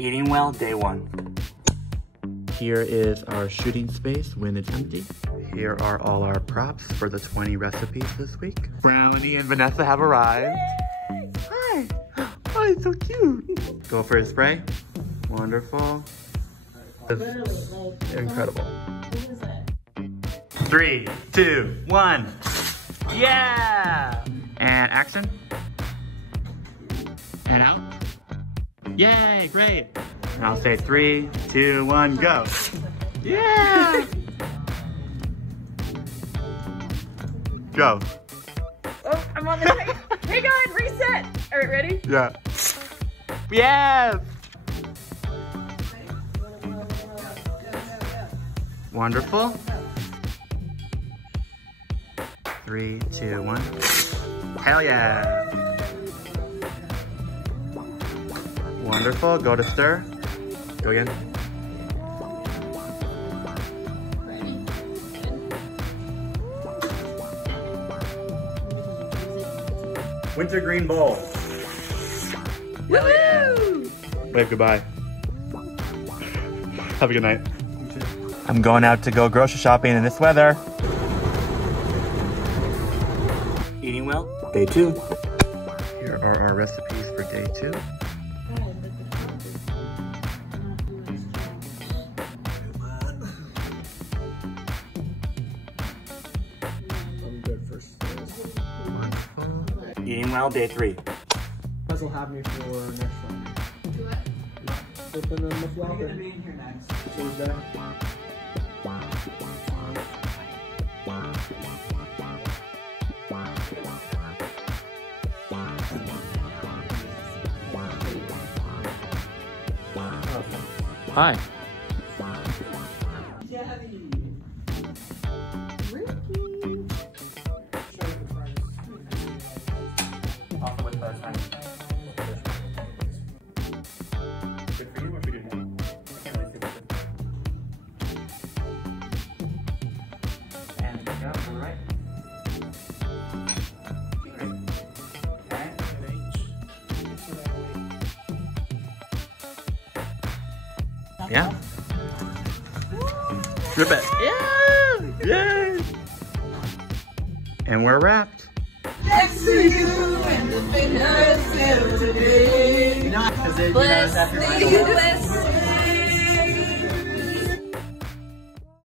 Eating well, day 1. Here is our shooting space when it's empty. Here are all our props for the 20 recipes this week. Brownie and Vanessa have arrived. Yay! Hi! Oh, it's so cute. Go for a spray. Wonderful. It's incredible. 3, 2, 1. Yeah! And action. And out. Yay, great. And I'll say 3, 2, 1, go. Yeah! Go. Oh, I'm on the tape. Hang on, reset. All right, ready? Yeah. Yes! Wonderful. 3, 2, 1. Hell yeah! Wonderful. Go to stir. Go again. Wintergreen bowl. Woohoo! Wave goodbye. Have a good night. I'm going out to go grocery shopping in this weather. Eating well, day 2. Here are our recipes for day 2. Eating well, day 3. Guys will have me for next Friday. Do it. Open them the flower. We're gonna be in here next. Tuesday. Hi. Also with the time. Good for you or for you? I can't really see what's good. And go to the right. Great. Okay. Yeah. Rip it. Yeah! Yay! And we're wrapped. Next to you and the fingers still today. Bless thee.